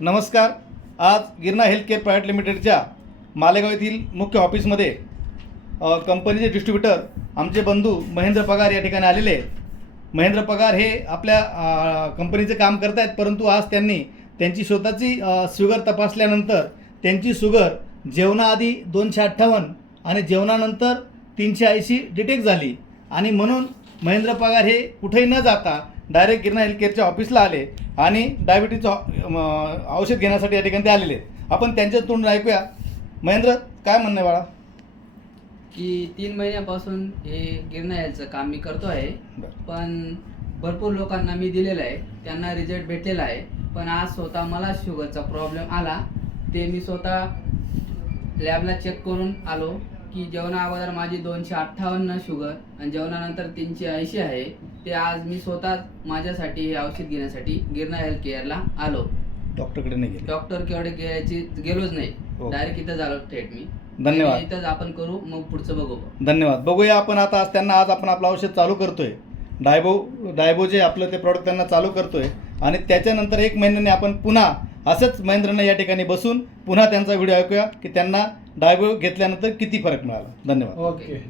नमस्कार. आज Girna health care private लिमिटेडच्या मालेगाव येथील मुख्य ऑफिसमध्ये कंपनीचे डिस्ट्रीब्युटर आमचे बंधू महेंद्र पगार या ठिकाणी आलेले आहेत. महेंद्र पगार हे आपल्या कंपनीचे काम करत आहेत परंतु आज त्यांनी त्यांची स्वतःची शुगर तपासल्यानंतर त्यांची शुगर जेवणाआधी दोनशे अठ्ठावन्न आणि जेवणानंतर तीनशे ऐंशी डिटेक्ट झाली. आणि म्हणून महेंद्र पगार हे कुठेही न जाता डायरेक्ट गिरणा हेल्थ केअरच्या ऑफिसला आले आणि डायबिटीजचं औषध घेण्यासाठी या ठिकाणी ते आलेले. आपण त्यांच्या तोंडून ऐकूया. महेंद्र काय म्हणणं आहे बाळा? की तीन महिन्यापासून हे गिरणा यायचं काम मी करतो आहे. पण भरपूर लोकांना मी दिलेलं आहे. त्यांना रिझल्ट भेटलेला आहे. पण आज स्वतः मला शुगरचा प्रॉब्लेम आला. ते मी स्वतः लॅबला चेक करून आलो की जेवणा अगोदर माझी दोनशे अठ्ठावन्न शुगर आणि जेवणानंतर तीनशे ऐंशी आहे. ते आज मी स्वतः माझ्यासाठी हे औषध घेण्यासाठी गिरणा हेल्थ केअरला आलो. डॉक्टरकडे नाही गेले. डॉक्टर केवढे घ्यायची गेलोच नाही. ओके. डायरेक्ट इथं झालो थेट मी. धन्यवाद. इथंच आपण करू मग पुढचं बघू धन्यवाद. बघूया आपण आता आज त्यांना आज आपण आपलं औषध चालू करतोय. डायबो डायबो जे आपलं ते प्रॉडक्ट त्यांना चालू करतोय. आणि त्याच्यानंतर एक महिन्याने आपण पुन्हा असंच महेंद्रनं या ठिकाणी बसून पुन्हा त्यांचा व्हिडिओ ऐकूया की त्यांना डायबो घेतल्यानंतर किती फरक मिळाला. धन्यवाद. ओके.